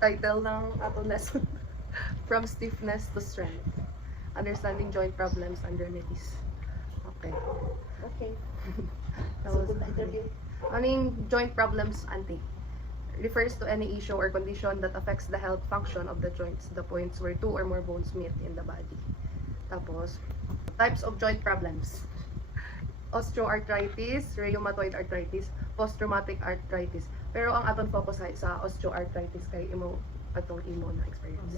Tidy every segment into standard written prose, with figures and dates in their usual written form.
title ng atong lesson. From stiffness to strength. Understanding joint problems and remedies. Okay. Okay. That was Good interview. Aning joint problems, auntie, refers to any issue or condition that affects the health function of the joints, the points where two or more bones meet in the body. Tapos, types of joint problems. Osteoarthritis, rheumatoid arthritis, post-traumatic arthritis. Pero ang aton focus ay sa osteoarthritis kay imo atong imo na experience.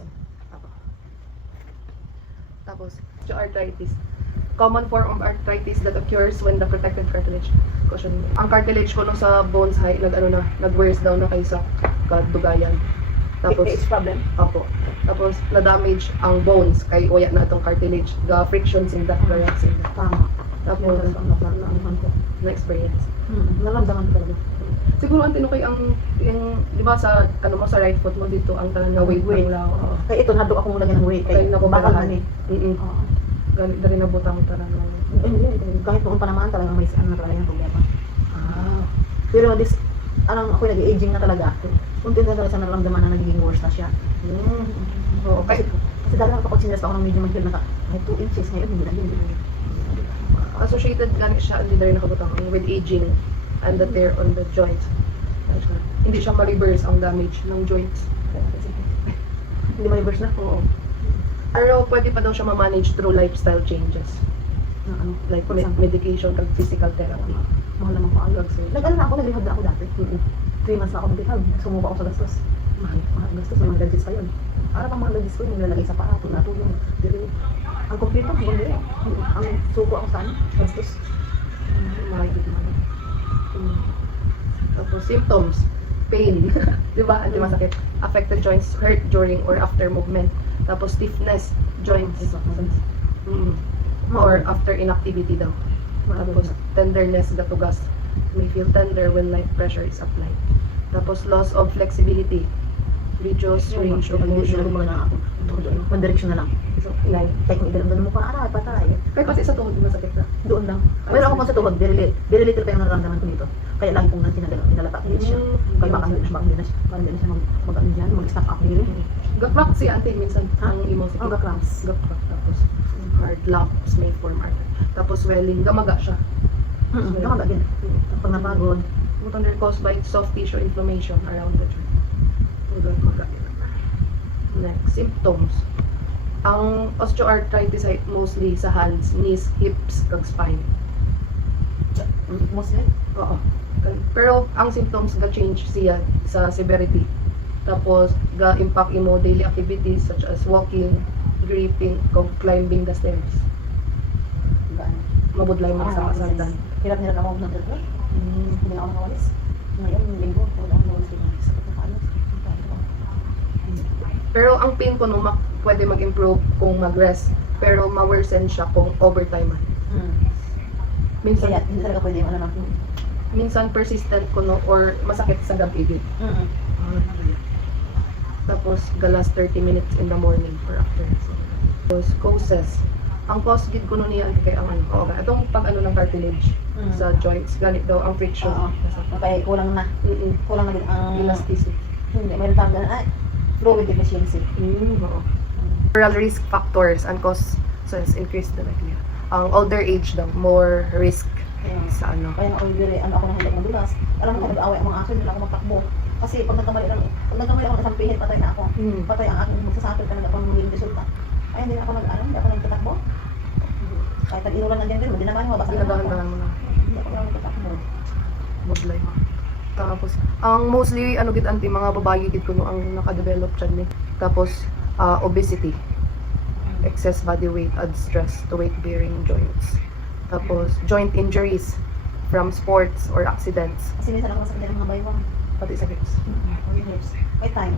Tapos, osteoarthritis. Common form of arthritis that occurs when the protected cartilage cushion. Ang cartilage ko no sa bones ay nag-wears down na kay sa kadugayan. Tapos It's problem. Opo. Tapos na-damage ang bones kay waya na itong cartilage. The frictions in that variance in that. Tama. Tapos na-experience. Naramdaman ko talaga. Siguro ang tinukay ang yung di ba sa mo sa right foot mo dito ang tanan nga weight lang. Kaya ito, nado ako mula ng weight. Kaya bakal man eh. Oo. Ganit na rin nabutang tanan. Kahit noon pa naman talagang may ano na talaga yung problema. Pero ako nag-aging na talaga. Unti-unti na talaga sa naramdaman na nagiging worse na siya. Oo. Kasi dahil kapag sinest ako ng medyo mag-feel na may 2 inches ngayon, hindi na yun. Associated ganit siya, hindi na rin nakabutang with aging and the tear on the joint. Hindi siya ma-reverse ang damage ng joints. Hindi ma-reverse na? Oo. Pero pwede pa daw siya ma-manage through lifestyle changes. Like medication and physical therapy. Mahal naman pa ayog. Nag-ano na ako, nag-rehab na ako dati. 3 months na ako nag-rehab. Sumuko ako sa gastos. Mahal gastos, may mga gadgets pa yun. Para pang mga gadgets ko, yung nilalagay sa paa, natulong. Ang kompleto, hindi. Ang suko ako sa gastos. Tapos symptoms, pain, di ba? Hindi masakit. Affected joints hurt during or after movement. Tapos stiffness, joints. Or after inactivity daw. Tapos tenderness, gatugas. May feel tender when light pressure is applied. Tapos loss of flexibility, reduced range of motion. One direction na lang. Technique lang mo pa, patay. Kaya kasi sa tuhod, masakit na. Doon lang. Mayroon ako pa sa tuhod, very little pa yung nararamdaman ko dito. Kaya lagi kong tinalata siya. Kaya baka hindi na siya mag-ano dyan, mag-stop up nila. Gakrak si auntie minsan ang imo sakit. Gakrak. Tapos hard lumps may form arthritis. Tapos swelling, gamaga siya. Gamaga din. Pag napagod. Thunder caused by soft tissue inflammation around the joint. Gamaga. Next, symptoms. Ang osteoarthritis ay mostly sa hands, knees, hips, kag spine. Mostly? Oo. Pero ang symptoms ga-change siya sa severity. Tapos ga-impact imo daily activities such as walking, gripping, climbing the stairs. Mabudlay mo sa kasandan. Hirap ako ng dito. Hindi ako nakawalis. Ngayon, linggo, wala akong nawalis. Sakit na kalos. Pero ang pain ko no, pwede mag-improve kung mag-rest. Pero ma-worsen siya kung overtime man. Minsan, Kaya, hindi talaga pwede yung ano na. minsan persistent ko no, or masakit sa gabi. Tapos galas 30 minutes in the morning or after. Tapos causes. Ang cause gid ko no niya kay ang ano. Itong pag ano ng cartilage sa joints, ganit daw ang friction. Kaya kulang na. Kulang na din ang Elasticity. Hindi, mayroon tayong ganun. Fluid deficiency. Several risk factors and causes increase the likelihood. Ang older age daw, more risk sa ano. Kaya nga ako nahilag ng dulas. Alam mo, nag-away ang mga aso, hindi ako magtakbo. Kasi pag nagkamali ako ng isang pihit, patay na ako. Patay ang aking magsasakit talaga pang magiging resulta. Ay, hindi na ako hindi ako nagtatakbo. Kahit nag-inulan nandiyan din, hindi naman yung mabasa na ako. Pinadahan mo na. Hindi ako nagtatakbo. Budlay mo. Tapos, ang mostly, ano gid anti, mga babae gid ko no ang nakadevelop dyan eh. Tapos, obesity. Excess body weight adds stress to weight-bearing joints. Tapos, joint injuries from sports or accidents. Kasi minsan ako masakit ng mga baywang. Pati sakits. May time.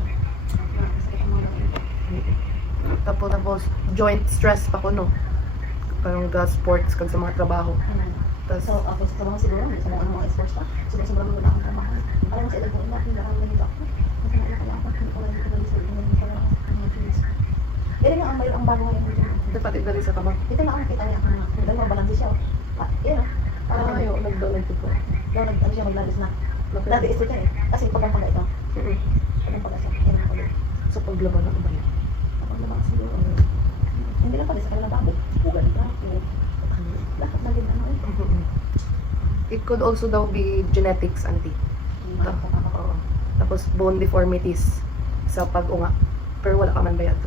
Tapos, joint stress pa ko no. Parang sports kag sa mga trabaho. So, ako sa trabaho siguro, sa mga sports pa. Sobrang wala akong trabaho. Alam mo sa ilang buwan na, hindi ako naging doctor. Kasi nalakalapan, hindi ko lang dito sa mga fees. Yan nga ang mayroon ang bago ngayon. Ito pati dali sa tabang. Ito na ang kita niya. Dahil mabalansi siya. Yan Parang ayaw, nag-donate ko. Ano siya maglalis na. Dati ito siya eh. Kasi pagkampaga ito. Pagkampaga siya. Yan ang pagkampaga. Paglaban na ba yan? Kapag naman siguro. Hindi lang pala sa kanila bago. Bugan ka. Lahat na din ano eh. It could also daw be genetics, auntie. Oo. Tapos bone deformities sa pag-unga. Pero wala ka man bayad.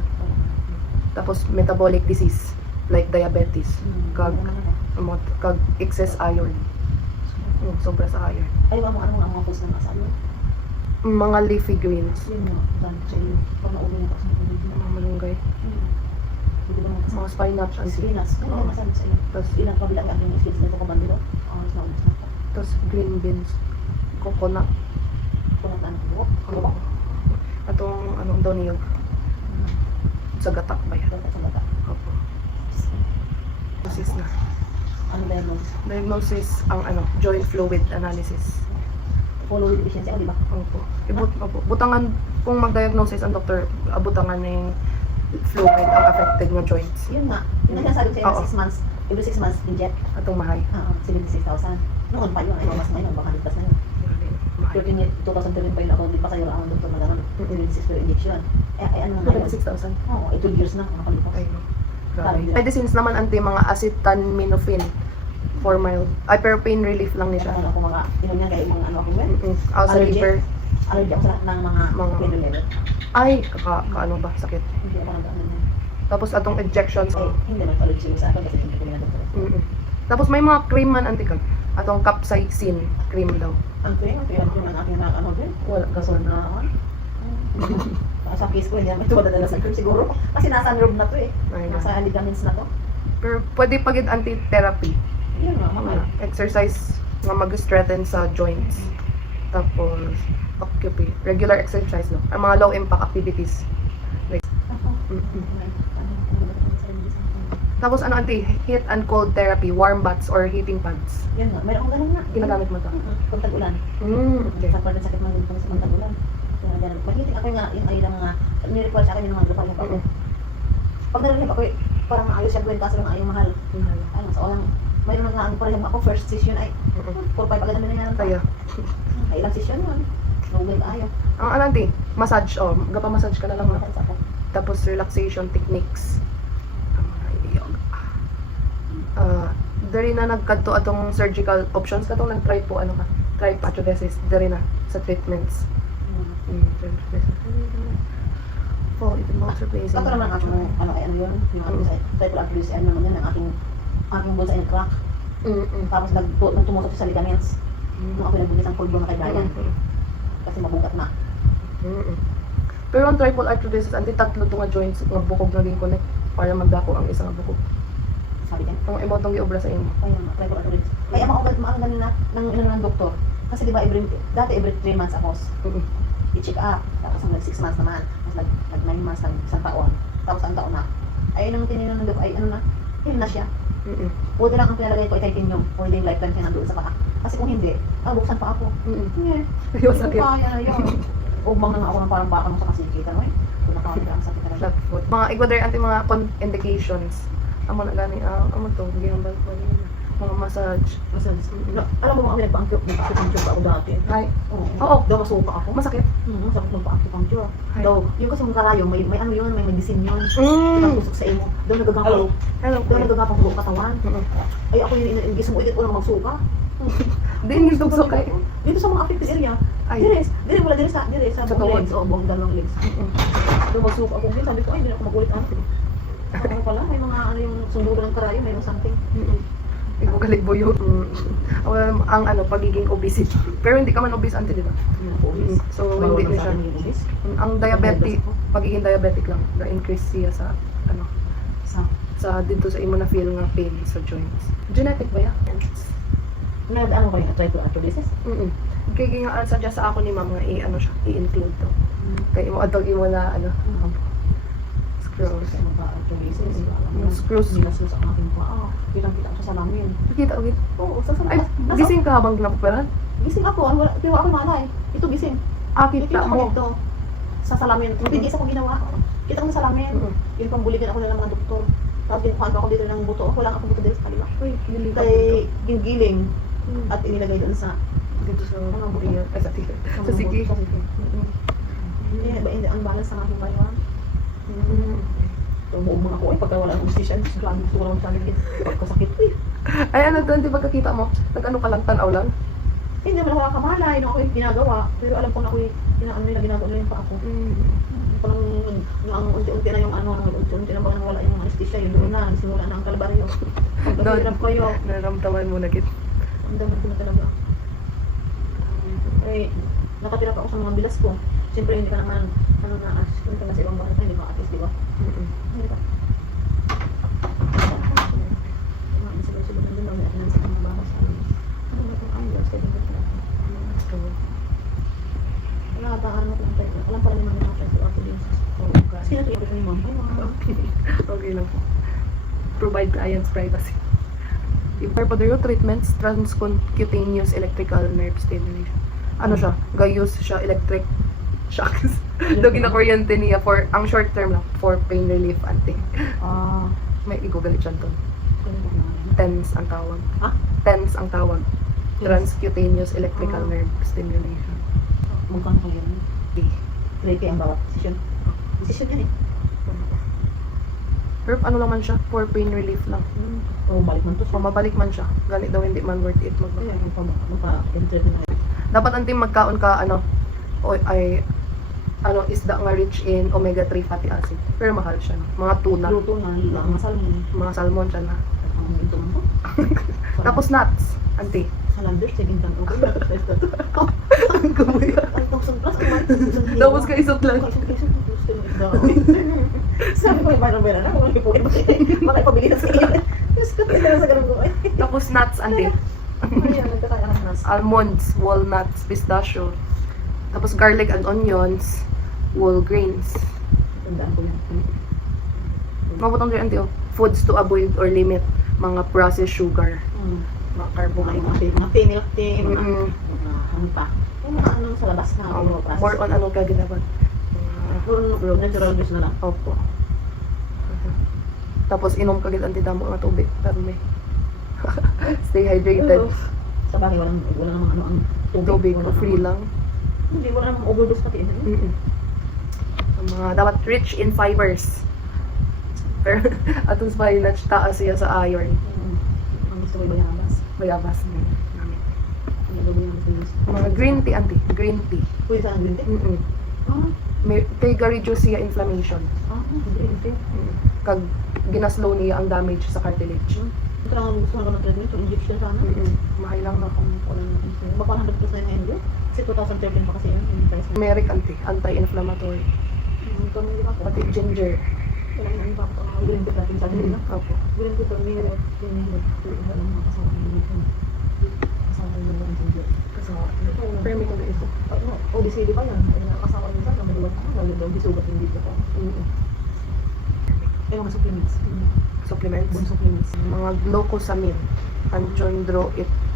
Tapos metabolic disease like diabetes. Kag excess iron. Sobra sa iron. Ay, ano mga foods na nasa ano? Mga leafy greens. Yun nga, dahil sa iyo. Pag nauwi na kasi Mga malunggay. hindi ba naman Mga spinach, auntie. Spinach. Ano Oo. na masabi sa iyo? Tapos, Ilang kabilang ang yung skills nito kabandilo? Naubos na po. tapos green beans. Coconut. Kunat na ng buhok. Oo. Atong anong daw niyog. Sa gatak ba yan? Kunat sa mata. Opo. Disease na. Ano diagnosis? Diagnosis ang joint fluid analysis. Follow with deficiency, o di ba? Opo. Opo. Butangan, kung mag-diagnosis ang doktor, abutangan na yung fluid ang affected nga joints. Yun nga. Yung nagsasabi ko sa Oo. iyo, 6 months, every 6 months, inject. Atong mahay. 76,000. Noon pa yun, ay mas ngayon, baka ligtas na yun. Mahay. 2013 pa yun ako, hindi pa sa'yo ang doktor na gano'n. 26 per injection. Ay, ano na ngayon? 6,000. Oo, 2 years na, nakakalipas. Ay, no. Grabe. Medicines naman anti mga acetaminophen for mild. Ay, pero pain relief lang ni siya. Ano ako mga, inom yan kaya mga ano ako yun. Ulcer Allergy? liver. Allergy ako sa lahat ng mga Mga- pain reliever. Ay, kaano ba? Sakit. Hindi ako nag-ano yun. Tapos atong injections. Eh, hindi nag-allergy sa akin kasi hindi ko yung doktor. Tapos may mga cream man antikag. Atong capsaicin cream daw. Ang cream yung ang aking ano din. Wala ka Gasol na ako. Sa case ko, hindi naman ito madadala sa cream siguro. Kasi nasa nerve na to eh. Ay, Nasa ligaments na to. pero pwede pagid anti-therapy. Yun nga, mga Exercise nga mag-strengthen sa joints. Tapos regular exercise no. Ang mga low impact activities. Tapos anti heat and cold therapy, warm baths or heating pads. Yan nga, meron akong ganun nga. Ginagamit mo to? Pag tag-ulan. Okay. Sa pag sakit ng gusto sa tag-ulan. Kaya ganun. Pag-hiting ako nga, yung ay ng mga, ni-request sa akin yung mga grupal yung ako. Pag narinig ako, parang ayos siya gawin kaso lang ayaw mahal. Ay, mas lang. Mayroon na nga ang parehong ako, first session ay 4-5 agad namin na yan. Kaya. Ay, ilang session yun. Nagugay ka ayaw. Ang anti massage gapa-massage ka na lang. Sa ako. Tapos relaxation techniques. Dari na nagkadto atong surgical options katong nag-try po try pathodesis dari na sa treatments. For it involves replacing. Kato naman ako, ano ay ano yun, yung ating type of abuse, ano naman yan, ang aking bulsa ay crack. Tapos nagtumusok sa ligaments. Nung ako nagbulis ang pulbo na kay Brian. Kasi mabugat na. Pero ang triple arthrodesis, anti tatlo to nga joints nga bukog na din connect para magdako ang isang bukog. Sabi niya. Ang imong tong giobra sa imo. Kaya type of abuse. Kaya maangan na ng doktor. Kasi di ba dati every 3 months ako i-check up. Tapos nag 6 months naman. Tapos nag 9 months, isang taon. Tapos ang taon na. Ay nang tinignan ng doktor ay ano na, yun na siya. Buti lang ang pinalagay ko ay titanium for the lifetime siya nandoon sa paa. Kasi kung hindi, buksan pa ako. Yung sakit. Kaya na yun. Ugmang na nga ako ng parang baka mo sa kasikitan. Kung nakawin ka ang sakit na Flat foot. Mga igwadar anti mga indications. Amo na gani amo to gihambal ko ni mga massage. Alam mo kami nagpa-acupuncture pa ako dati. Ay, Oo. Daw masuka ako. masakit. Masakit magpa-acupuncture. Ay. Daw, yung kasi mong karayo, may ano yun, may medicine yun. Mm. Tusok sa imo. Daw nagagapang. Hello. Daw nagagapang buong katawan. Ay ako yung ingis mo, edit ko lang magsuka. Di yung tugso kay. Dito sa mga affected area. Ay. Dire wala dire sa Sa buong tuhod. legs. Oo, buong dalawang legs. Daw magsuka ako. Sabi ko, ay, hindi na ako magulit ano pala, may mga ano yung sundulo ng karayo, mayroong something. Ikaw kalibo yun. Ang pagiging obesity. Pero hindi ka man obese anti, di ba? So, hindi na siya. Ang diabetic, pagiging diabetic lang. Na-increase siya sa, sa dito sa imo na feel nga pain sa joints. Genetic ba yan? Ano ko yung try to arthrodesis? Kaya nga, suggest sa ako ni ma'am nga i-include to. Kaya imo atog imo na, screws. Screws. Nilaso sa aking paa. Kitang-kita ko sa salamin. Kita ulit. Oo, sa Ay, salamin. gising ka habang napaperahan? Gising ako. Pero ako malay. Ito gising. Kita Kita mo. ko dito. Sa salamin. Hindi isa ko ginawa. Kita ko sa salamin. Yung pambuligan ako ng mga doktor. Tapos kinukuhan ko ako dito ng buto. Wala akong buto dito sa kalima. Uy, nilipat Kay ito. giling. At inilagay doon sa Dito sa real. Ay, sa sige. Sa sige. Kaya ba hindi ang balance sa aking katawan? Tumuog mga ako pagka wala akong station, grabe gusto ko lang challenge. Pagkasakit eh. Ay, ano doon, di ba kakita mo? Nag-ano ka lang, tanaw lang? Hindi naman ako nakamalay, no ako yung ginagawa. Pero alam ko na ako yung ginagawa nila yung pa ako. Parang ang unti-unti na yung ano, unti-unti na baka nawala yung anesthesia, yun doon na, simula na ang kalbaryo. Pagkahirap ko yun, Naramdaman mo na git. ang dami ko na talaga. Eh, nakatira pa ako sa mga bilas ko. Siyempre hindi ka naman, ano na, kung ka na sa ibang bahay, hindi ka at least, di ba? Hindi ka. Sila-sila nandun lang, may sa mga bahay sa amin. Ano ba itong ayos? Kaya din ko na. Wala ka bang ano kung tayo. Alam pala naman yung mga sa ako din. Sino ito yung ni ma'am? Ay, mga. Okay lang po. Provide clients privacy. Hyperpodereo treatments, transcutaneous electrical nerve stimulation. Ano siya? Gayus siya, electric shocks. Dogi na kuryente niya for, ang short term lang, for pain relief, ante. Ah, May i-google siya to. kaya ko na. TENS ang tawag. Ha? TENS ang tawag. Yes. Transcutaneous electrical nerve stimulation. Magkano ko yan? Okay. 3K ang bawat session. Session yan eh. Pero ano lang man siya, for pain relief lang. O balik man to. Kung mabalik man siya, galit daw hindi man worth it Kaya magbalik. magpa-entertain na. Dapat anting magkaon ka o ay ano isda nga rich in omega-3 fatty acid. Pero mahal siya. No? Mga tuna, Luto na, mga salmon. mga salmon siya na. Ang ito mo. Tapos nuts, anti. Salander, second time. Okay. Ang gamoy. Ang 1,000 plus. Ang Tapos ka isot lang. Sabi ko, bayran na. Wala po. Baka ipabili na sa iyo. Diyos ko, tinala sa ganun ko. Tapos nuts, anti. Ayan, nagkakaya ka nas. Almonds, walnuts, pistachio. Tapos garlic and onions, whole grains. Tandaan ko yan. Mabutang din anti, foods to avoid or limit mga processed sugar, mga Mga carbohydrates. milk tea, mga ano pa. Yung mga ano sa labas na. More on ano ka ginawa. Natural juice na lang. Opo. Tapos inom ka gid antidamo nga tubig para may stay hydrated. Sa bagay, wala namang ano ang Tubig Wala free namang- lang. Hindi, wala namang overdose pati. Ang mga dapat rich in fibers. Pero atong spinach taas siya sa iron. Ang gusto ko bayabas. Bayabas namin. Ang gusto ko bayabas. Mga green tea anti, green tea. Pwede sa green tea? May kay reduce siya inflammation. Green tea. Kag ginaslow niya ang damage sa cartilage. Ito lang ang gusto ko ng treatment, so injection sana. Mahal lang na. Mapa 100% na yun yun. Kasi 2013 pa kasi yun. Hindi tayo sa... Turmeric anti-inflammatory. Ito hindi pa ako. Pati ginger. Wala yung ano pa ako. Ang green tea natin sa atin. Opo. Green tea, turmeric. Yan yung iba ng mga kasama ng dito. Kasama ng mga ginger. Kasama. Pero may kundi ito. OBCD pa yan. Kasama rin sa mga duwan. Lalo daw, gisugat yung dito ko. Kaya mga supplements. Supplements. Bone supplements. Mga glucosamine.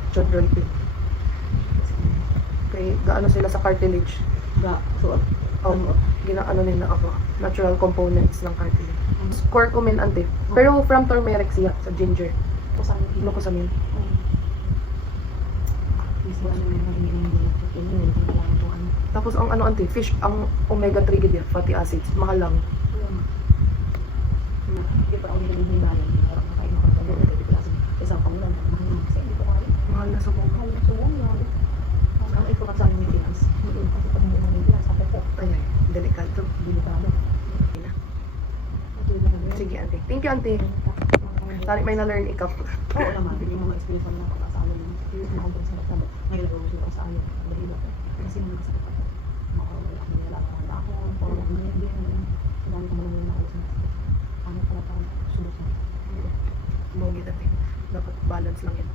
Chondroitin. Kaya gaano sila sa cartilage. So, Opo. Ginaano nila ako. Natural components ng cartilage. Curcumin anti. Pero from turmeric siya sa ginger. Glucosamine. Tapos ang ano anti, fish, ang omega-3 gid yan, fatty acids, mahal lang. Hindi pa ako nililihin bayan. Parang nakain ako sa mga klase. Isang kamulan. Kasi hindi ko kaya. Mahal na sa mga. Mahal na suwong yan. Ang ito ka sa aming maintenance. Kasi pag hindi mo maintenance, ako po. Ay, delikado. Delikado. Sige, auntie. Thank you, auntie. Sorry, may na-learn ikaw. Oo naman. Yung mga experience mo na pag-asalo yun. Yung mga company sa nagsabi. Ngayon nag-uusap ko sa ayo. Dahil ako. Kasi nung nakasakit ako. Makawala ako nila lang ang ako. Parang hindi. Dami ko malamang na ayos na. Ano pala parang subos na. Mogi dati. Dapat balance lang yan.